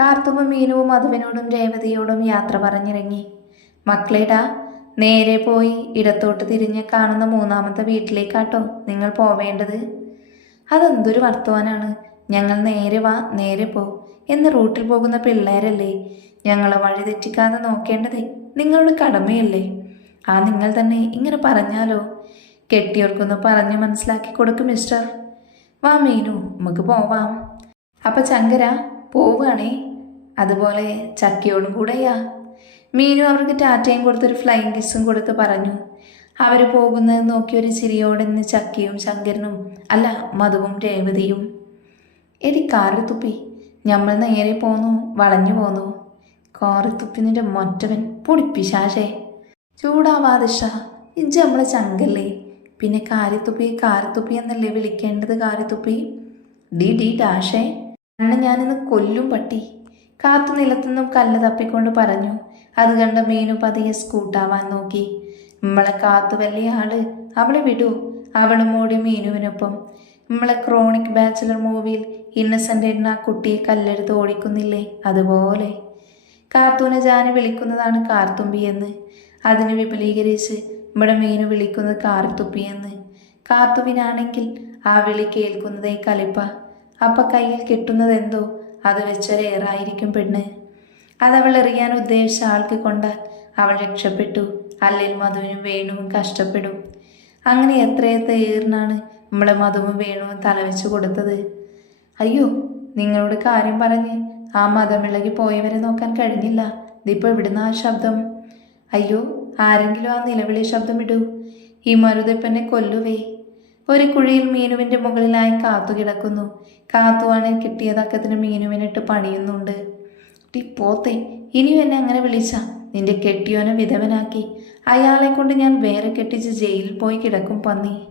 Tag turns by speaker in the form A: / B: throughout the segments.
A: കാർത്തുവും മീനുവും മധുവിനോടും രേവതിയോടും യാത്ര പറഞ്ഞിറങ്ങി. മക്കളേടാ നേരെ പോയി ഇടത്തോട്ട് തിരിഞ്ഞ് കാണുന്ന മൂന്നാമത്തെ വീട്ടിലേക്കാട്ടോ നിങ്ങൾ പോവേണ്ടത്. അതെന്തൊരു വർത്തമാനാണ്. ഞങ്ങൾ നേരെ വാ നേരെ പോ എന്ന് റൂട്ടിൽ പോകുന്ന പിള്ളേരല്ലേ? ഞങ്ങളെ വഴി തെറ്റിക്കാതെ നോക്കേണ്ടതേ നിങ്ങളുടെ കടമയല്ലേ? ആ നിങ്ങൾ തന്നെ ഇങ്ങനെ പറഞ്ഞാലോ? കെട്ടിയോർക്കൊന്ന് പറഞ്ഞ് മനസ്സിലാക്കി കൊടുക്കും മിസ്റ്റർ. വാ മീനു നമുക്ക് പോവാം. അപ്പം ചങ്കര പോവുകയാണേ. അതുപോലെ ചക്കിയോടും കൂടെയാ. മീനു അവർക്ക് ടാറ്റയും കൊടുത്തൊരു ഫ്ലൈങ് കിസ്സും കൊടുത്ത് പറഞ്ഞു. അവർ പോകുന്നത് നോക്കി ഒരു ചിരിയോടെ നിന്ന് ചക്കിയും ശങ്കരനും അല്ല മധുവും രേവതിയും. എടി കാറിൽ തുപ്പി. ഞമ്മൾ നേരെ പോന്നു വളഞ്ഞു പോന്നു. കാറിൽ തുപ്പി നിന്റെ മറ്റവൻ പൊടിപ്പിശാശേ. ചൂടാവാദിഷ ഇജ്ജ് നമ്മളെ ചങ്കല്ലേ പിന്നെ കാരിത്തുപ്പി കാരിത്തുപ്പി എന്നല്ലേ വിളിക്കേണ്ടത് കാരിത്തുപ്പി ഡി ഡി ഡാഷേ അണ്ണ ഞാനിന്ന് കൊല്ലും പട്ടി. കാത്തു നിലത്തുനിന്നും കല്ല് തപ്പിക്കൊണ്ട് പറഞ്ഞു അത് കണ്ട മീനു പതിയെ സ്കൂട്ടാവാൻ നോക്കി. നമ്മളെ കാത്തു വലിയ ആൾ. അവളെ വിടൂ. അവളും ഓടി മീനുവിനൊപ്പം. നമ്മളെ ക്രോണിക് ബാച്ചിലർ മൂവിയിൽ ഇന്നസെന്റ് ആ കുട്ടിയെ കല്ലെടുത്ത് ഓടിക്കുന്നില്ലേ? അതുപോലെ. കാത്തൂനെ ജാന് വിളിക്കുന്നതാണ് കാർത്തുമ്പി എന്ന് അതിനെ വിപുലീകരിച്ച് ഇവിടെ മീനു വിളിക്കുന്നത് കാർത്തുപ്പിയെന്ന്. കാത്തുവിനാണെങ്കിൽ ആ വിളി കേൾക്കുന്നതേ കലിപ്പ. അപ്പ കയ്യിൽ കിട്ടുന്നതെന്തോ അത് വെച്ചൊരേറായിരിക്കും പെണ്ണ്. അതവൾ എറിയാൻ ഉദ്ദേശിച്ച ആൾക്ക് കൊണ്ടാൽ അവൾ രക്ഷപ്പെട്ടു. അല്ലെങ്കിൽ മധുവിനും വേണുവും കഷ്ടപ്പെടും. അങ്ങനെ എത്രയെത്ര ഏറിനാണ് നമ്മളെ മധുവും വേണുവും തലവെച്ച് കൊടുത്തത്? അയ്യോ നിങ്ങളോട് കാര്യം പറഞ്ഞ് ആ മതം ഇളകി പോയവരെ നോക്കാൻ കഴിഞ്ഞില്ല. ഇതിപ്പോൾ ഇവിടുന്ന് ആ ശബ്ദം? അയ്യോ ആരെങ്കിലും ആ നിലവിളി ശബ്ദം ഇടൂ. ഈ മരുതപ്പനെ കൊല്ലുവേ. ഒരു കുഴിയിൽ മീനുവിന്റെ മുകളിലായി കാത്തു കിടക്കുന്നു. കാത്തുവാണ് കിട്ടിയതക്കത്തിന് മീനുവിനിട്ട് പണിയുന്നുണ്ട്. ടി ഇനിയും എന്നെ അങ്ങനെ വിളിച്ച? നിന്റെ കെട്ടിയോനെ വിധവനാക്കി. അയാളെ കൊണ്ട് ഞാൻ വേറെ കെട്ടിച്ച് ജയിലിൽ പോയി കിടക്കും പന്നി.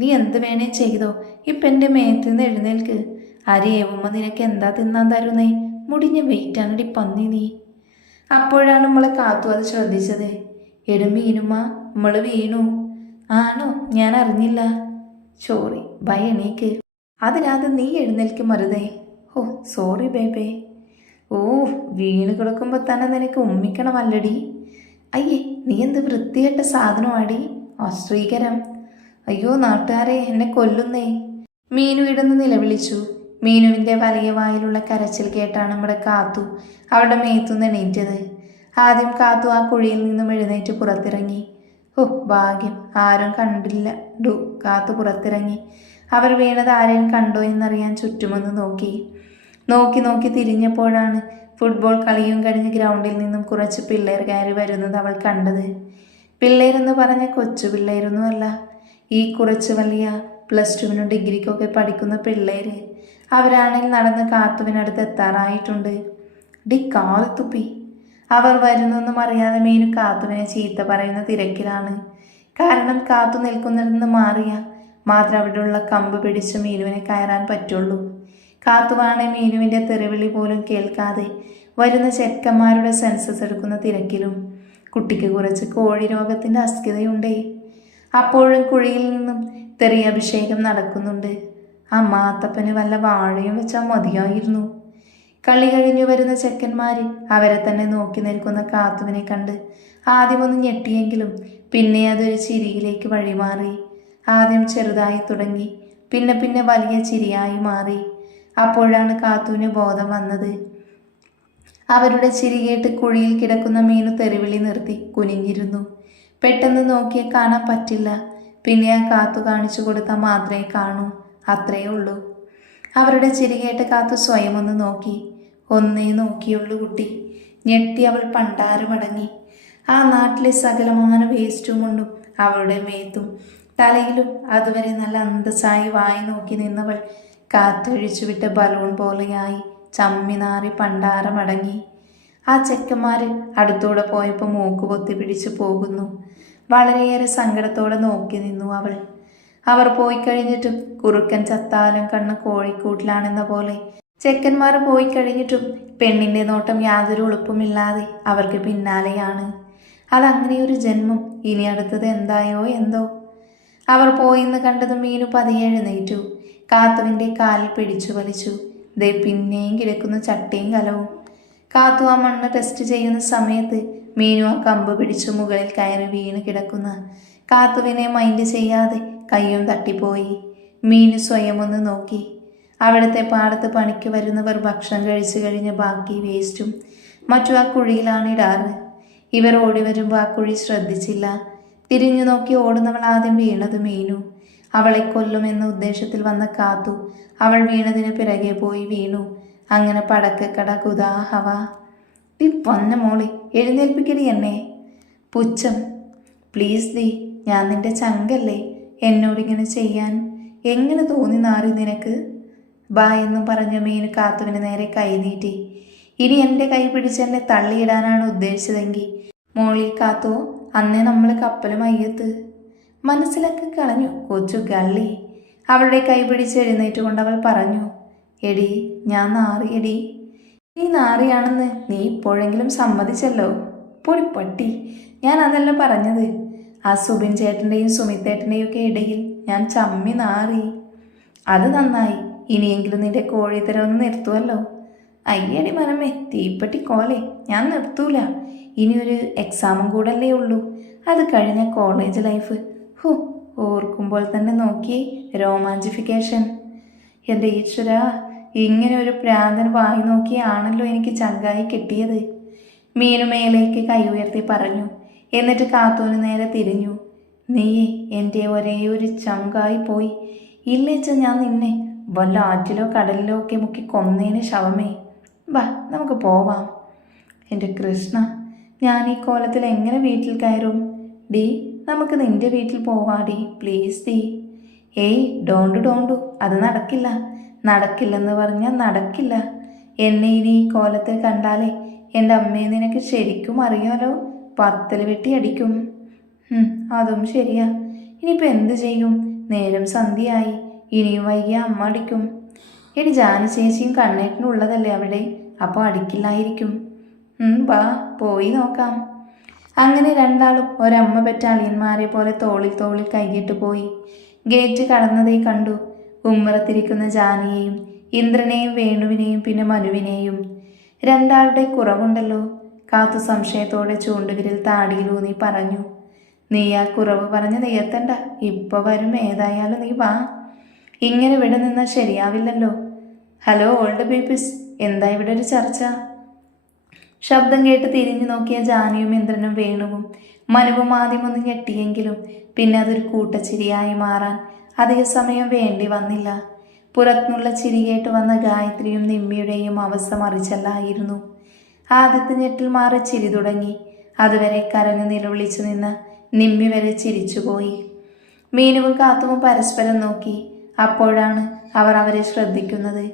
A: നീ എന്ത് വേണേ ചെയ്തോ. ഇപ്പം എന്റെ നിന്ന് എഴുന്നേൽക്ക്. അരിയേവുമ്പോ നിനക്ക് എന്താ തിന്നാൻ തരുന്നേ? മുടിഞ്ഞ വെയിറ്റാണടി പന്നി നീ. അപ്പോഴാണ് നമ്മളെ കാത്തു അത് ശ്രദ്ധിച്ചത്. എടും വീണുമ്മ നമ്മൾ വീണു. ആണോ? ഞാൻ അറിഞ്ഞില്ല. സോറി ബൈ എണീക്ക്. അതിനകത്ത് നീ എഴുന്നേൽക്കും മരുതേ ഓ സോറി ബേബേ ഓ വീണ് കിടക്കുമ്പോൾ തന്നെ നിനക്ക് ഉമ്മിക്കണമല്ലടി. അയ്യേ നീ എന്ത് വൃത്തികെട്ട സാധനമാടി. അശ്രീകരം. അയ്യോ നാട്ടുകാരെ എന്നെ കൊല്ലുന്നേ. മീനു ഇടന്ന് നിലവിളിച്ചു. മീനുവിന്റെ വലിയ വായിലുള്ള കരച്ചിൽ കേട്ടാണ് നമ്മുടെ കാത്തു അവളുടെ മേത്തുനിന്ന് എണീറ്റത്. ആദ്യം കാത്തു ആ കുഴിയിൽ നിന്നും എഴുന്നേറ്റ് പുറത്തിറങ്ങി. ഓ ഭാഗ്യം. ആരും കണ്ടില്ല. ഡു കാത്തു പുറത്തിറങ്ങി. അവർ വീണത് ആരെയും കണ്ടോ എന്നറിയാൻ ചുറ്റുമൊന്ന് നോക്കി. നോക്കി നോക്കി തിരിഞ്ഞപ്പോഴാണ് ഫുട്ബോൾ കളിയും കഴിഞ്ഞ് ഗ്രൗണ്ടിൽ നിന്നും കുറച്ച് പിള്ളേർ കയറി വരുന്നത് അവൾ കണ്ടത്. പിള്ളേരെന്ന് പറഞ്ഞ കൊച്ചു പിള്ളേരൊന്നുമല്ല ഈ കുറച്ച് വലിയ പ്ലസ് ടുവിനും ഡിഗ്രിക്കൊക്കെ പഠിക്കുന്ന പിള്ളേര്. അവരാണെങ്കിൽ നടന്ന് കാത്തുവിനടുത്ത് എത്താറായിട്ടുണ്ട്. ഡി കാറ് തുപ്പി. അവർ വരുന്നൊന്നും അറിയാതെ മീനു കാത്തുവിനെ ചീത്ത പറയുന്ന തിരക്കിലാണ്. കാരണം കാത്തു നിൽക്കുന്നിടന്ന് മാറിയ മാത്രം അവിടെയുള്ള കമ്പ് പിടിച്ച് മീനുവിനെ കയറാൻ പറ്റുള്ളൂ. കാത്തുവാണെ മീനുവിന്റെ തെറിവിളി പോലും കേൾക്കാതെ വരുന്ന ചെക്കന്മാരുടെ സെൻസസ് എടുക്കുന്ന തിരക്കിലും. കുട്ടിക്ക് കുറച്ച് കോഴി രോഗത്തിന്റെ അസ്ഥിതയുണ്ടേ. അപ്പോഴും കുഴിയിൽ നിന്നും തെറി അഭിഷേകം നടക്കുന്നുണ്ട്. ആ മാത്തപ്പന് വല്ല വാഴയും വെച്ചാൽ മതിയായിരുന്നു. കളി കഴിഞ്ഞു വരുന്ന ചെക്കന്മാര് അവരെ തന്നെ നോക്കി നിൽക്കുന്ന കാത്തുവിനെ കണ്ട് ആദ്യമൊന്ന് ഞെട്ടിയെങ്കിലും പിന്നെ അതൊരു ചിരിയിലേക്ക് വഴിമാറി. ആദ്യം ചെറുതായി തുടങ്ങി പിന്നെ പിന്നെ വലിയ ചിരിയായി മാറി. അപ്പോഴാണ് കാത്തുവിന് ബോധം വന്നത്. അവരുടെ ചിരി കേട്ട് കുഴിയിൽ കിടക്കുന്ന മീനു തെരുവിളി നിർത്തി കുനിഞ്ഞിരുന്നു. പെട്ടെന്ന് നോക്കിയാൽ കാണാൻ പറ്റില്ല. പിന്നെ ആ കാത്തു കാണിച്ചു കൊടുത്ത മാത്രമേ കാണൂ. അത്രയേ ഉള്ളൂ. അവരുടെ ചിരി കേട്ട് കാത്തു സ്വയം ഒന്ന് നോക്കി. ഒന്നേ നോക്കിയുള്ളു കുട്ടി. ഞെട്ടി അവൾ പണ്ടാരമടങ്ങി ആ നാട്ടിലെ സകലമാന വേസ്റ്റും കൊണ്ടും അവളുടെ മേത്തും തലയിലും അതുവരെ നല്ല അന്തസ്സായി വായി നോക്കി നിന്നവൾ കാറ്റഴിച്ചു വിട്ട ബലൂൺ പോലെയായി ചമ്മി നാറി പണ്ടാരമടങ്ങി ആ ചെക്കന്മാർ അടുത്തൂടെ പോയപ്പോൾ മൂക്ക് പൊത്തി പിടിച്ചു പോകുന്നു. വളരെയേറെ സങ്കടത്തോടെ നോക്കി നിന്നു അവൾ. അവർ പോയി കഴിഞ്ഞിട്ടും കുറുക്കൻ ചത്താലും കണ്ണ് കോഴിക്കൂട്ടിലാണെന്ന പോലെ ചെക്കന്മാർ പോയി കഴിഞ്ഞിട്ടും പെണ്ണിന്റെ നോട്ടം യാതൊരു ഉളുപ്പുമില്ലാതെ അവർക്ക് പിന്നാലെയാണ്. അതങ്ങനെ ഒരു ജന്മം. ഇനി അടുത്തത് എന്തായോ എന്തോ? അവർ പോയിന്ന് കണ്ടതും മീനു പതിയെ എഴുന്നേറ്റു. കാത്തുവിന്റെ കാലിൽ പിടിച്ചു വലിച്ചു. ദേ പിന്നെയും കിടക്കുന്ന ചട്ടിയും കലവും. കാത്തു ആ മണ്ണ് ടെസ്റ്റ് ചെയ്യുന്ന സമയത്ത് മീനു ആ കമ്പ് പിടിച്ചു മുകളിൽ കയറി വീണ് കിടക്കുന്ന കാത്തുവിനെ മൈൻഡ് ചെയ്യാതെ കയ്യും തട്ടിപ്പോയി. മീനു സ്വയം ഒന്ന് നോക്കി. അവിടുത്തെ പാടത്ത് പണിക്ക് വരുന്നവർ ഭക്ഷണം കഴിച്ചു കഴിഞ്ഞ് ബാക്കി വേസ്റ്റും മറ്റു ആ കുഴിയിലാണ് ഇടാറ്. ഇവർ ഓടി വരുമ്പോൾ ആ കുഴി ശ്രദ്ധിച്ചില്ല. തിരിഞ്ഞു നോക്കി ഓടുന്നവൾ ആദ്യം വീണത് മീനു. അവളെ കൊല്ലുമെന്ന ഉദ്ദേശത്തിൽ വന്ന കാത്തു അവൾ വീണതിന് പിറകെ പോയി വീണു. അങ്ങനെ പടക്കക്കട കുതാ ഹവ. പൊന്ന മോളി എഴുന്നേൽപ്പിക്കടി എന്നെ. പുച്ഛം. പ്ലീസ് ദീ ഞാൻ നിന്റെ ചങ്കല്ലേ? എന്നോടിങ്ങനെ ചെയ്യാൻ എങ്ങനെ തോന്നി നാറി നിനക്ക്? ബാ എന്നും പറഞ്ഞ മീൻ കാത്തുവിന് നേരെ കൈ നീട്ടി. ഇനി എന്റെ കൈ പിടിച്ചെന്നെ തള്ളിയിടാനാണ് ഉദ്ദേശിച്ചതെങ്കിൽ. മോളി കാത്തു അന്നേ നമ്മൾ കപ്പലും അയ്യത്ത്. മനസ്സിലൊക്കെ കളഞ്ഞു കൊച്ചു ഗള്ളി. അവളുടെ കൈ പിടിച്ച് എഴുന്നേറ്റുകൊണ്ട് അവൾ പറഞ്ഞു എടി ഞാൻ നാറി എടി. നീ നാറിയാണെന്ന് നീ ഇപ്പോഴെങ്കിലും സമ്മതിച്ചല്ലോ? പൊടിപ്പട്ടി ഞാൻ അതല്ല പറഞ്ഞത്. ആ സുബിൻ ചേട്ടന്റെയും സുമിത്തേട്ടന്റെയും ഒക്കെ ഇടയിൽ ഞാൻ ചമ്മി നാറി. അത് നന്നായി. ഇനിയെങ്കിലും നിന്റെ കോഴിത്തരം നിർത്തുമല്ലോ അയ്യടി മനമേ തീപ്പെട്ടി കോലെ. ഞാൻ നിർത്തൂല. ഇനിയൊരു എക്സാമും കൂടല്ലേ ഉള്ളൂ. അത് കഴിഞ്ഞ കോളേജ് ലൈഫ് ഹോ ഓർക്കുമ്പോൾ തന്നെ നോക്കി രോമാഞ്ചിഫിക്കേഷൻ. എന്റെ ഈശ്വര ഇങ്ങനെ ഒരു പ്രാന്തൻ വായി നോക്കിയാണല്ലോ എനിക്ക് ചങ്കായി കിട്ടിയത്. മീനുമേലേക്ക് കൈ ഉയർത്തി പറഞ്ഞു. എന്നിട്ട് കാത്തൂന് നേരെ തിരിഞ്ഞു. നീ എന്റെ ഒരേ ഒരു ചങ്കായി പോയി. ഇല്ലേച്ച ഞാൻ നിന്നെ. വല്ല ആറ്റിലോ കടലിലോ ഒക്കെ മുക്കി കൊന്നേന് ശവമേ. വാ നമുക്ക് പോവാം. എന്റെ കൃഷ്ണ ഞാൻ ഈ കോലത്തിൽ എങ്ങനെ വീട്ടിൽ കയറും? ഡി നമുക്ക് നിന്റെ വീട്ടിൽ പോവാ ഡി പ്ലീസ് ഡി. ഏയ് ഡോണ്ടു ഡോണ്ടു അത് നടക്കില്ല. നടക്കില്ലെന്ന് പറഞ്ഞാൽ നടക്കില്ല. എന്നെ ഇനി ഈ കോലത്തിൽ കണ്ടാലേ എന്റെ അമ്മയെ നിനക്ക് ശരിക്കും അറിയാലോ? പത്തിൽ വെട്ടി അടിക്കും. അതും ശരിയാ. ഇനിയിപ്പോൾ എന്ത് ചെയ്യും? നേരം സന്ധ്യയായി. ഇനിയും വൈകിയ അമ്മ അടിക്കും. എടി ജാനു ചേച്ചിയും കണ്ണേട്ടനും ഉള്ളതല്ലേ അവിടെ? അപ്പോൾ അടിക്കില്ലായിരിക്കും. വാ പോയി നോക്കാം. അങ്ങനെ രണ്ടാളും ഒരമ്മ പെറ്റ അളിയന്മാരെ പോലെ തോളിൽ തോളിൽ കൈയിട്ട് പോയി. ഗേറ്റ് കടന്നതേ കണ്ടു. ഉമ്മറത്തിരിക്കുന്ന ജാനിയെയും ഇന്ദ്രനെയും വേണുവിനെയും പിന്നെ മനുവിനെയും. രണ്ടാളുടെ കുറവുണ്ടല്ലോ. കാത്തു സംശയത്തോടെ ചൂണ്ടുവിരൽ താടിയിലൂന്നി പറഞ്ഞു. നീ ആ കുറവ് പറഞ്ഞ് നീയത്തണ്ട ഇപ്പൊ വരും. ഏതായാലും നീ വാ. ഇങ്ങനെ ഇവിടെ നിന്നാൽ ശരിയാവില്ലല്ലോ. ഹലോ ഓൾഡ് പീപ്പിൾസ് എന്താ ഇവിടെ ഒരു ചർച്ച? ശബ്ദം കേട്ട് തിരിഞ്ഞു നോക്കിയ ജാനിയും ഇന്ദ്രനും വേണുവും മനുവും ആദ്യം ഒന്ന് ഞെട്ടിയെങ്കിലും പിന്നെ അതൊരു കൂട്ടച്ചിരിയായി മാറാൻ അധിക സമയം വേണ്ടി വന്നില്ല. പുറത്തുനിന്നുള്ള ചിരി കേട്ട് വന്ന ഗായത്രിയും നിമ്മിയുടെയും അവസ്ഥ മറിച്ചല്ലായിരുന്നു. ആദ്യത്തെ ഞെട്ടിൽ മാറി ചിരി തുടങ്ങി. അതുവരെ കരഞ്ഞു നിലവിളിച്ചു നിന്ന് നിമ്മി വരെ ചിരിച്ചുപോയി. മീനുവും കാത്തുവും പരസ്പരം നോക്കി. അപ്പോഴാണ് അവർ അവരെ ശ്രദ്ധിക്കുന്നത്.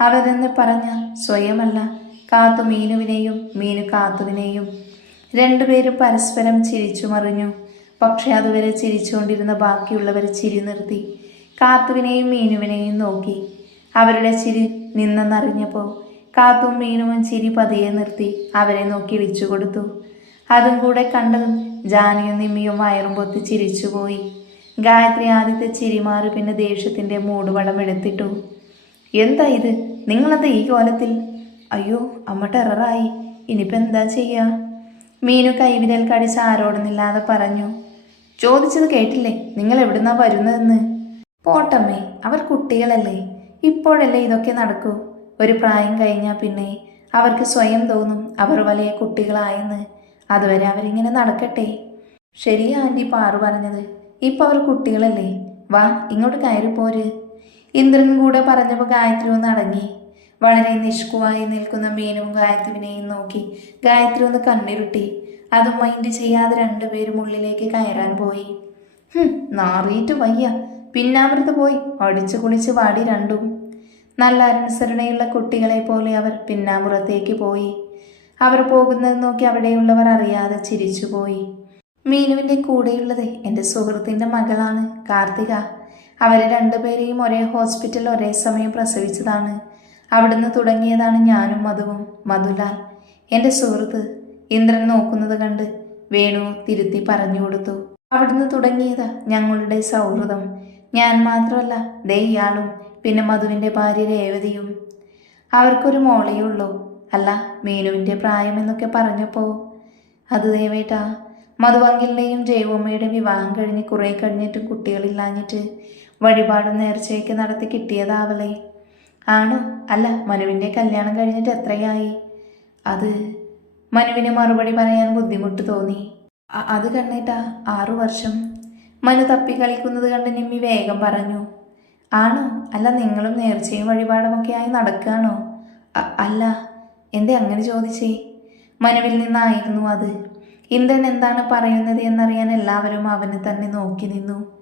A: അവരെന്ന് പറഞ്ഞ സ്വയമല്ല. കാത്തു മീനുവിനെയും മീനു കാത്തുവിനെയും. രണ്ടുപേരും പരസ്പരം ചിരിച്ചു മറിഞ്ഞു പക്ഷെ അതുവരെ ചിരിച്ചുകൊണ്ടിരുന്ന ബാക്കിയുള്ളവർ ചിരി നിർത്തി. കാത്തുവിനെയും മീനുവിനെയും നോക്കി. അവരുടെ ചിരി നിന്നെന്നറിഞ്ഞപ്പോൾ കാത്തും മീനുവും ചിരി പതിയെ നിർത്തി അവരെ നോക്കി ഇടിച്ചു കൊടുത്തു അതും കൂടെ കണ്ടതും ജാനിയും നിമ്മിയും വയറും പൊത്തി ചിരിച്ചുപോയി. ഗായത്രി ആദ്യത്തെ ചിരിമാറി പിന്നെ ദേഷ്യത്തിന്റെ മൂടുപടം എടുത്തിട്ടു. എന്താ ഇത്? നിങ്ങളെന്താ ഈ കോലത്തിൽ? അയ്യോ അമ്മ ടെററായി. ഇനിയിപ്പോൾ എന്താ ചെയ്യുക മീനു കൈവിരൽ കടിച്ച് ആരോടുന്നില്ലാതെ പറഞ്ഞു. ചോദിച്ചത് കേട്ടില്ലേ? നിങ്ങൾ എവിടുന്നാ വരുന്നതെന്ന്? പോട്ടമ്മേ അവർ കുട്ടികളല്ലേ. ഇപ്പോഴല്ലേ ഇതൊക്കെ നടക്കൂ. ഒരു പ്രായം കഴിഞ്ഞാൽ പിന്നെ അവർക്ക് സ്വയം തോന്നും അവർ വലിയ കുട്ടികളായെന്ന്. അതുവരെ അവരിങ്ങനെ നടക്കട്ടെ. ശരിയാ ആന്റി പാറു പറഞ്ഞത്. ഇപ്പം അവർ കുട്ടികളല്ലേ? വാ ഇങ്ങോട്ട് കയറി പോര്. ഇന്ദ്രൻ കൂടെ പറഞ്ഞപ്പോൾ ഗായത്രി ഒന്ന് അടങ്ങി. വളരെ നിഷ്കുവായി നിൽക്കുന്ന മീനും ഗായത്രിവിനെയും നോക്കി ഗായത്രി ഒന്ന് കണ്ണിരുട്ടി. അത് മൈൻഡ് ചെയ്യാതെ രണ്ടുപേരും ഉള്ളിലേക്ക് കയറാൻ പോയി. നാറിയിട്ട് വയ്യ. പിന്നാമൃത് പോയി അടിച്ചു കുളിച്ച് വാടി രണ്ടും. നല്ല അനുസരണയുള്ള കുട്ടികളെ പോലെ അവർ പിന്നാമ്പുറത്തേക്ക് പോയി. അവർ പോകുന്നത് നോക്കി അവിടെയുള്ളവർ അറിയാതെ ചിരിച്ചുപോയി. മീനുവിന്റെ കൂടെയുള്ളത് എന്റെ സുഹൃത്തിന്റെ മകളാണ് കാർത്തിക. അവരെ രണ്ടുപേരെയും ഒരേ ഹോസ്പിറ്റൽ ഒരേ സമയം പ്രസവിച്ചതാണ്. അവിടുന്ന് തുടങ്ങിയതാണ് ഞാനും മധുവും. മധുലാൽ എന്റെ സുഹൃത്ത് ഇന്ദ്രൻ നോക്കുന്നത് കണ്ട് വേണു തിരുത്തി പറഞ്ഞു കൊടുത്തു. അവിടുന്ന് തുടങ്ങിയതാ ഞങ്ങളുടെ സൗഹൃദം. ഞാൻ മാത്രമല്ല ദേ ഇയാളും പിന്നെ മധുവിന്റെ ഭാര്യ രേവതിയും. അവർക്കൊരു മോളേ ഉള്ളൂ അല്ല മീനുവിന്റെ പ്രായമെന്നൊക്കെ പറഞ്ഞപ്പോൾ അത് ദേവേട്ടാ മധുവങ്കിലിന്റെയും ജയവമ്മയുടെ വിവാഹം കഴിഞ്ഞ് കുറേ കഴിഞ്ഞിട്ടും കുട്ടികളില്ലാഞ്ഞിട്ട് വഴിപാടും നേർച്ചയൊക്കെ നടത്തി കിട്ടിയതാവലേ ആണോ? അല്ല മനുവിന്റെ കല്യാണം കഴിഞ്ഞിട്ട് എത്രയായി? അത് മനുവിന് മറുപടി പറയാൻ ബുദ്ധിമുട്ട് തോന്നി. അത് കണ്ണേട്ടാ ആറു വർഷം. മനു തപ്പി കളിക്കുന്നത് കണ്ട് നിമ്മി വേഗം പറഞ്ഞു. ആണോ? അല്ല നിങ്ങളും നേർച്ചയും വഴിപാടുമൊക്കെ ആയി നടക്കുകയാണോ അല്ല എന്തേ അങ്ങനെ ചോദിച്ചേ? മനുവിൽ നിന്നായിരുന്നു അത്. ഇന്ദ്രൻ എന്താണ് പറയുന്നത് എന്നറിയാൻ എല്ലാവരും അവനെ തന്നെ നോക്കി നിന്നു.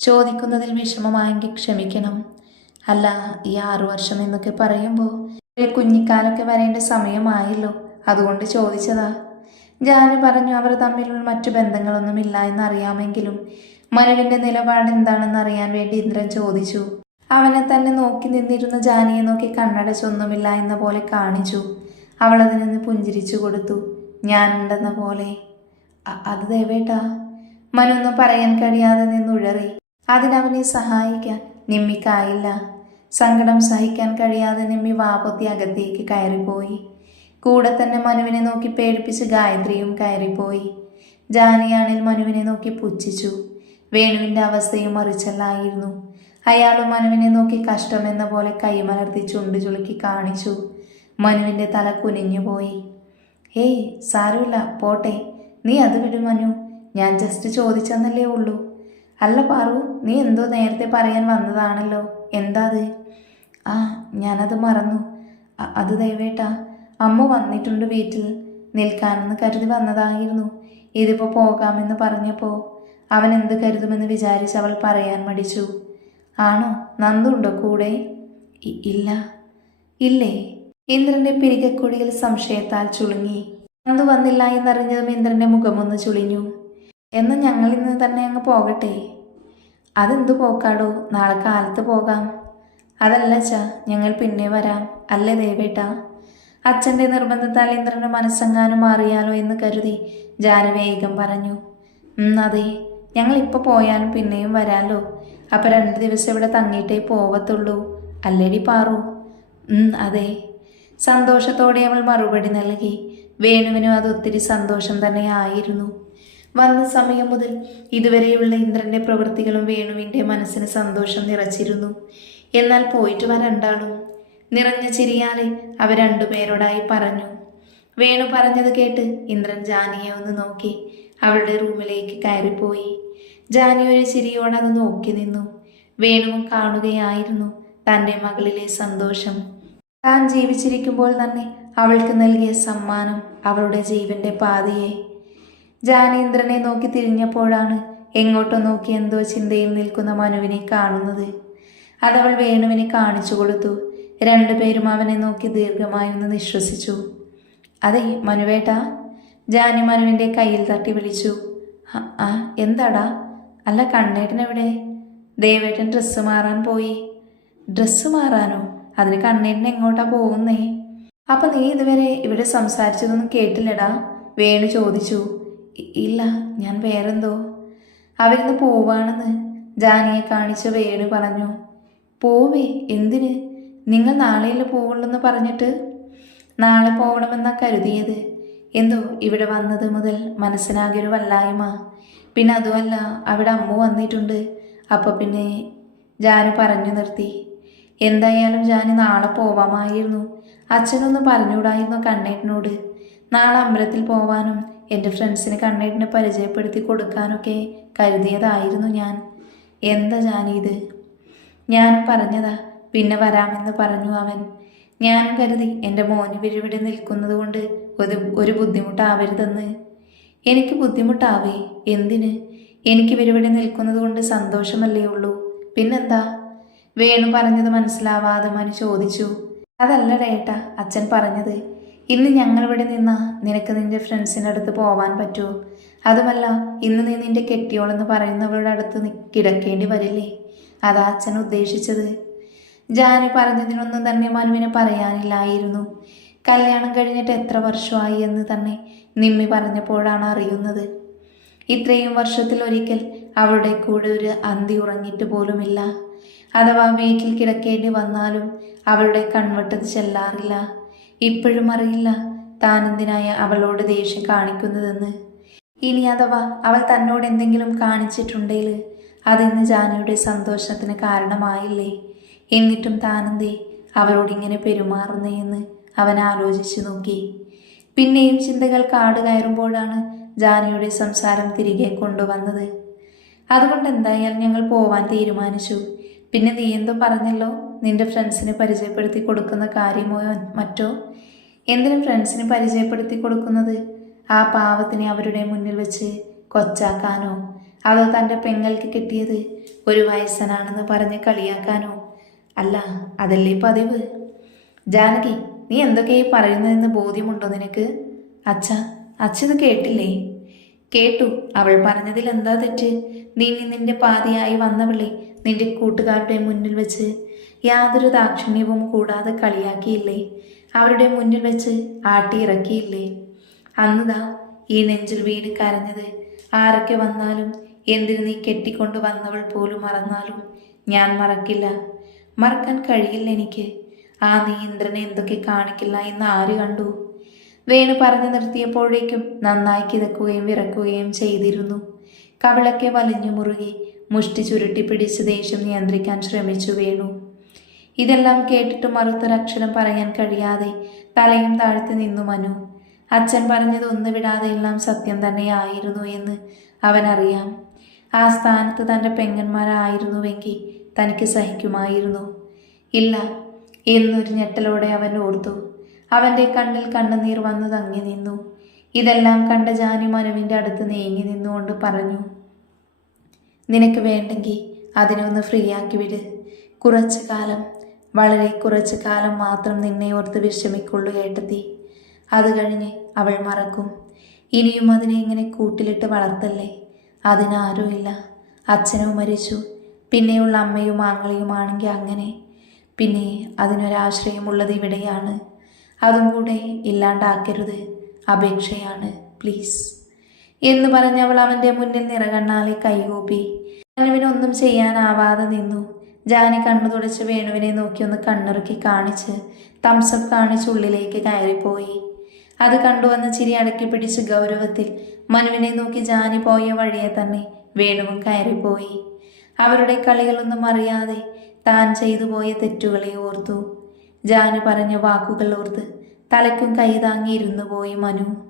A: ചോദിക്കുന്നതിൽ വിഷമമായെങ്കിൽ ക്ഷമിക്കണം. അല്ല ഈ ആറു വർഷം എന്നൊക്കെ പറയുമ്പോൾ കുഞ്ഞിക്കാലൊക്കെ വരേണ്ട സമയമായല്ലോ. അതുകൊണ്ട് ചോദിച്ചതാ. ജാനു പറഞ്ഞു അവർ തമ്മിലുള്ള മറ്റു ബന്ധങ്ങളൊന്നുമില്ല എന്നറിയാമെങ്കിലും മനുവിന്റെ നിലപാട് എന്താണെന്ന് അറിയാൻ വേണ്ടി ഇന്ദ്രൻ ചോദിച്ചു. അവനെ തന്നെ നോക്കി നിന്നിരുന്ന ജാനിയെ നോക്കി കണ്ണടച്ചൊന്നുമില്ല എന്ന പോലെ കാണിച്ചു. അവൾ അതിൽ നിന്ന് പുഞ്ചിരിച്ചു കൊടുത്തു. ഞാനുണ്ടെന്ന പോലെ. "അ- അത് ദേവേട്ടാ. മനൊന്നും പറയാൻ കഴിയാതെ നിന്നുഴറി അതിനവനെ സഹായിക്കാൻ നിമ്മിക്കായില്ല. സങ്കടം സഹിക്കാൻ കഴിയാതെ നിമ്മി വാപൊത്തി അകത്തേക്ക് കയറിപ്പോയി. കൂടെ തന്നെ മനുവിനെ നോക്കി പേടിപ്പിച്ച് ഗായത്രിയും കയറിപ്പോയി. ജാനിയാണിൽ മനുവിനെ നോക്കി പുച്ഛിച്ചു. വേണുവിന്റെ അവസ്ഥയും മറിച്ചല്ലായിരുന്നു. അയാളും മനുവിനെ നോക്കി കഷ്ടമെന്ന പോലെ കൈമലർത്തി ചുണ്ട് ചുളുക്കി കാണിച്ചു. മനുവിന്റെ തല കുനിഞ്ഞുപോയി. ഏയ് സാരമില്ല പോട്ടെ. നീ അത് വിടും ഞാൻ ജസ്റ്റ് ചോദിച്ചെന്നല്ലേ ഉള്ളൂ. അല്ല പാറു നീ എന്തോ നേരത്തെ പറയാൻ വന്നതാണല്ലോ. എന്താ അത്? ആ ഞാനത് മറന്നു. അത് ദയവേട്ടാ. അമ്മ വന്നിട്ടുണ്ട് വീട്ടിൽ. നിൽക്കാനെന്ന് കരുതി വന്നതായിരുന്നു. ഇതിപ്പോൾ പോകാമെന്ന് പറഞ്ഞപ്പോൾ അവൻ എന്ത് കരുതുമെന്ന് വിചാരിച്ച് അവൾ പറയാൻ മടിച്ചു. ആണോ? നന്ദുണ്ടോ കൂടെ? ഇല്ല. ഇല്ലേ? ഇന്ദ്രന്റെ പിരികക്കൊടിയിൽ സംശയത്താൽ ചുളുങ്ങി. അത് വന്നില്ല എന്നറിഞ്ഞതും ഇന്ദ്രന്റെ മുഖമൊന്ന് ചുളിഞ്ഞു. എന്ന് ഞങ്ങൾ ഇന്ന് തന്നെ അങ്ങ് പോകട്ടെ? അതെന്തു പോക്കാടോ? നാളെ കാലത്ത് പോകാം. അതല്ല ച ഞങ്ങൾ പിന്നെ വരാം. അല്ലേ ദേവേട്ട? അച്ഛന്റെ നിർബന്ധത്താൽ ഇന്ദ്രന്റെ മനസ്സെങ്ങാനും മാറിയാലോ എന്ന് കരുതി ജാന വേഗം പറഞ്ഞു അതെ. ഞങ്ങൾ ഇപ്പോൾ പോയാലും പിന്നെയും വരാലോ. അപ്പം രണ്ട് ദിവസം ഇവിടെ തങ്ങിയിട്ടേ പോവത്തുള്ളൂ. അല്ലേടി പാറു? അതെ. സന്തോഷത്തോടെ അവൾ മറുപടി നൽകി. വേണുവിനും അത് ഒത്തിരി സന്തോഷം തന്നെ ആയിരുന്നു. വന്ന സമയം മുതൽ ഇതുവരെയുള്ള ഇന്ദ്രന്റെ പ്രവൃത്തികളും വേണുവിന്റെ മനസ്സിന് സന്തോഷം നിറച്ചിരുന്നു. എന്നാൽ പോയിട്ട് വരണ്ടാളും നിറഞ്ഞ ചിരിയാലെ അവ രണ്ടുപേരോടായി പറഞ്ഞു. വേണു പറഞ്ഞത് കേട്ട് ഇന്ദ്രൻ ജാനിയെ ഒന്ന് നോക്കി. അവളുടെ റൂമിലേക്ക് കയറിപ്പോയി. ജാനി ഒരു ചിരിയോടെ അത് നോക്കി നിന്നു. വേണുവും കാണുകയായിരുന്നു തന്റെ മകളിലെ സന്തോഷം. താൻ ജീവിച്ചിരിക്കുമ്പോൾ തന്നെ അവൾക്ക് നൽകിയ സമ്മാനം അവളുടെ ജീവന്റെ പാതിയെ. ജാനേന്ദ്രനെ നോക്കി തിരിഞ്ഞപ്പോഴാണ് എങ്ങോട്ടോ നോക്കി എന്തോ ചിന്തയിൽ നിൽക്കുന്ന മനുവിനെ കാണുന്നത്. അതവൾ വേണുവിനെ കാണിച്ചു കൊടുത്തു. രണ്ടുപേരും അവനെ നോക്കി ദീർഘമായി ഒന്ന് നിശ്വസിച്ചു. അതെ മനുവേട്ടാ. ജാനി മനുവിന്റെ കയ്യിൽ തട്ടി വിളിച്ചു. "ആ, എന്താടാ? അല്ല കണ്ണേട്ടൻ എവിടെ? ദേവേട്ടൻ ഡ്രസ്സ് മാറാൻ പോയി. ഡ്രസ്സ് മാറാനോ? അതിന് കണ്ണീരിനെ എങ്ങോട്ടാ പോകുന്നേ? അപ്പൊ നീ ഇതുവരെ ഇവിടെ സംസാരിച്ചതൊന്നും കേട്ടില്ലടാ? വേണു ചോദിച്ചു. ഇല്ല ഞാൻ വേറെന്തോ? അവരിന്ന് പോവാണെന്ന് ജാനിയെ കാണിച്ച വേണു പറഞ്ഞു. പോവേ എന്തിന്? നിങ്ങൾ നാളെയല്ലേ പോവുള്ളെന്ന് പറഞ്ഞിട്ട്? നാളെ പോകണമെന്നാ കരുതിയത്. എന്തോ ഇവിടെ വന്നത് മുതൽ മനസ്സിനാകെ ഒരു വല്ലായ്മ. പിന്നെ അതുമല്ല അവിടെ അമ്മ വന്നിട്ടുണ്ട്. അപ്പോൾ പിന്നെ ജാനു പറഞ്ഞു നിർത്തി. എന്തായാലും ജാനി നാളെ പോവാമായിരുന്നു. അച്ഛനൊന്ന് പറഞ്ഞുകൂടായിരുന്നു കണ്ണേട്ടനോട്? നാളെ അമ്പലത്തിൽ പോവാനും എന്റെ ഫ്രണ്ട്സിന് കണ്ണേട്ടിനെ പരിചയപ്പെടുത്തി കൊടുക്കാനൊക്കെ കരുതിയതായിരുന്നു ഞാൻ. എന്താ ജാനി ഇത് ഞാനും പറഞ്ഞതാ പിന്നെ വരാമെന്ന് പറഞ്ഞു അവൻ. ഞാനും കരുതി എന്റെ മോന് വിഴിവിടെ നിൽക്കുന്നത് കൊണ്ട് ഒരു ഒരു ബുദ്ധിമുട്ടാവരുതെന്ന്. എനിക്ക് ബുദ്ധിമുട്ടാവേ എന്തിന്? എനിക്ക് വിരിവിടെ നിൽക്കുന്നത് കൊണ്ട് സന്തോഷമല്ലേ ഉള്ളൂ. പിന്നെന്താ? വേണു പറഞ്ഞത് മനസ്സിലാവാതെ മനു ചോദിച്ചു അതല്ല ഡേട്ട അച്ഛൻ പറഞ്ഞത്. ഇന്ന് ഞങ്ങളിവിടെ നിന്നാ നിനക്ക് നിന്റെ ഫ്രണ്ട്സിനടുത്ത് പോവാൻ പറ്റുമോ അതുമല്ല ഇന്ന് നീ നിന്റെ കെട്ടിയോളെന്ന് പറയുന്നവരുടെ അടുത്ത് കിടക്കേണ്ടി വരില്ലേ? അതാ അച്ഛൻ ഉദ്ദേശിച്ചത്. ജാനി പറഞ്ഞതിനൊന്നും തന്നെ മനുവിനെ പറയാനില്ലായിരുന്നു. കല്യാണം കഴിഞ്ഞിട്ട് എത്ര വർഷമായി എന്ന് തന്നെ നിമ്മി പറഞ്ഞപ്പോഴാണ് അറിയുന്നത്. ഇത്രയും വർഷത്തിൽ ഒരിക്കൽ അവളുടെ കൂടെ ഒരു അന്തി ഉറങ്ങിയിട്ട് പോലുമില്ല. അഥവാ വീട്ടിൽ കിടക്കേണ്ടി വന്നാലും അവളുടെ കൺവട്ടത് ചെല്ലാറില്ല. ഇപ്പോഴും അറിയില്ല താൻ എന്തിനായ അവളോട് ദേഷ്യം കാണിക്കുന്നതെന്ന്. ഇനി അഥവാ അവൾ തന്നോട് എന്തെങ്കിലും കാണിച്ചിട്ടുണ്ടെങ്കിൽ അതിന്ന് ജാനയുടെ സന്തോഷത്തിന് കാരണമായില്ലേ? എന്നിട്ടും താനെന്തേ അവരോട് ഇങ്ങനെ പെരുമാറുന്നേ എന്ന് അവൻ ആലോചിച്ചു നോക്കി. പിന്നെയും ചിന്തകൾ കാട് കയറുമ്പോഴാണ് ജാനയുടെ സംസാരം തിരികെ കൊണ്ടുവന്നത്. അതുകൊണ്ട് എന്തായാലും ഞങ്ങൾ പോവാൻ തീരുമാനിച്ചു. പിന്നെ നീ എന്തോ പറഞ്ഞല്ലോ? നിന്റെ ഫ്രണ്ട്സിന് പരിചയപ്പെടുത്തി കൊടുക്കുന്ന കാര്യമോ മറ്റോ? എന്തിനും ഫ്രണ്ട്സിന് പരിചയപ്പെടുത്തി കൊടുക്കുന്നത്? ആ പാവത്തിനെ അവരുടെ മുന്നിൽ വെച്ച് കൊച്ചാക്കാനോ? അതോ തന്റെ പെങ്ങൾക്ക് കിട്ടിയത് ഒരു വയസ്സനാണെന്ന് പറഞ്ഞ് കളിയാക്കാനോ? അല്ല അതല്ലേ പതിവ്? ജാനകി നീ എന്തൊക്കെയായി പറയുന്നതെന്ന് ബോധ്യമുണ്ടോ നിനക്ക്? അച്ഛ അച്ഛത് കേട്ടില്ലേ? കേട്ടു അവൾ പറഞ്ഞതിൽ എന്താ തെറ്റ്? നീ നിന്റെ പാതിയായി വന്നവളെ നിന്റെ കൂട്ടുകാരുടെ മുന്നിൽ വെച്ച് യാതൊരു ദാക്ഷിണ്യവും കൂടാതെ കളിയാക്കിയില്ലേ? അവരുടെ മുന്നിൽ വെച്ച് ആട്ടിയിറക്കിയില്ലേ? അന്നുതാ ഈ നെഞ്ചിൽ വീട് കരഞ്ഞത് ആരൊക്കെ വന്നാലും എന്തിനു നീ കെട്ടിക്കൊണ്ട് വന്നവൾ പോലും മറന്നാലും ഞാൻ മറക്കില്ല. മറക്കാൻ കഴിയില്ല എനിക്ക്. ആ നീ ഇന്ദ്രനെ എന്തൊക്കെ കാണിക്കില്ല എന്ന് ആര് കണ്ടു? വേണു പറഞ്ഞു നിർത്തിയപ്പോഴേക്കും നന്നായി കിതക്കുകയും വിറക്കുകയും ചെയ്തിരുന്നു. കവിളൊക്കെ വലിഞ്ഞു മുറുകി മുഷ്ടി ചുരുട്ടി പിടിച്ച് ദേഷ്യം നിയന്ത്രിക്കാൻ ശ്രമിച്ചു വേണു. ഇതെല്ലാം കേട്ടിട്ട് മറുത്തൊരക്ഷരം പറയാൻ കഴിയാതെ തലയും താഴ്ത്തി നിന്നു മനു. അച്ഛൻ പറഞ്ഞത് ഒന്ന് വിടാതെ എല്ലാം സത്യം തന്നെയായിരുന്നു എന്ന് അവനറിയാം. ആ സ്ഥാനത്ത് തന്റെ പെങ്ങന്മാരായിരുന്നുവെങ്കിൽ തനിക്ക് സഹിക്കുമായിരുന്നു. ഇല്ല എന്നൊരു ഞെട്ടലോടെ അവൻ ഓർത്തു. അവന്റെ കണ്ണിൽ കണ്ണുനീർ വന്നു തങ്ങി നിന്നു. ഇതെല്ലാം കണ്ട ജാനി മനുവിന്റെ അടുത്ത് നീങ്ങി നിന്നുകൊണ്ട് പറഞ്ഞു. നിനക്ക് വേണ്ടെങ്കിൽ അതിനെ ഒന്ന് ഫ്രീ ആക്കി വിട്. കുറച്ച് കാലം വളരെ കുറച്ച് കാലം മാത്രം നിന്നെ ഓർത്ത് വിഷമിക്കുള്ളൂ ഏട്ടത്തി. അത് കഴിഞ്ഞ് അവൾ മറക്കും. ഇനിയും അതിനെ ഇങ്ങനെ കൂട്ടിലിട്ട് വളർത്തല്ലേ? അതിനാരുമില്ല അച്ഛനും മരിച്ചു. പിന്നെയുള്ള അമ്മയും ആങ്ങളെയുമാണെങ്കിൽ അങ്ങനെ. പിന്നെ അതിനൊരാശ്രയമുള്ളത് ഇവിടെയാണ്. അതും കൂടെ ഇല്ലാണ്ടാക്കരുത്. അപേക്ഷയാണ്. പ്ലീസ്. എന്ന് പറഞ്ഞ് അവൾ അവന്റെ മുന്നിൽ നിറകണ്ണാലെ കൈകൂപ്പി. വേണുവിനൊന്നും ചെയ്യാനാവാതെ നിന്നു. ജാനി കണ്ണു തുടച്ച് വേണുവിനെ നോക്കി ഒന്ന് കണ്ണിറുക്കി കാണിച്ച് തംസപ്പ് കാണിച്ച് ഉള്ളിലേക്ക് കയറിപ്പോയി. അത് കണ്ടുവന്ന് ചിരി അടക്കി പിടിച്ച് ഗൗരവത്തിൽ മനുവിനെ നോക്കി ജാനി പോയ വഴിയെ തന്നെ വേണുവും കയറിപ്പോയി. അവരുടെ കളികളൊന്നും അറിയാതെ താൻ ചെയ്തു പോയ തെറ്റുകളെ ഓർത്തു. ജാനു പറഞ്ഞ വാക്കുകൾ ഓർത്ത് തലയ്ക്കും കൈ താങ്ങിയിരുന്നു പോയി മനു.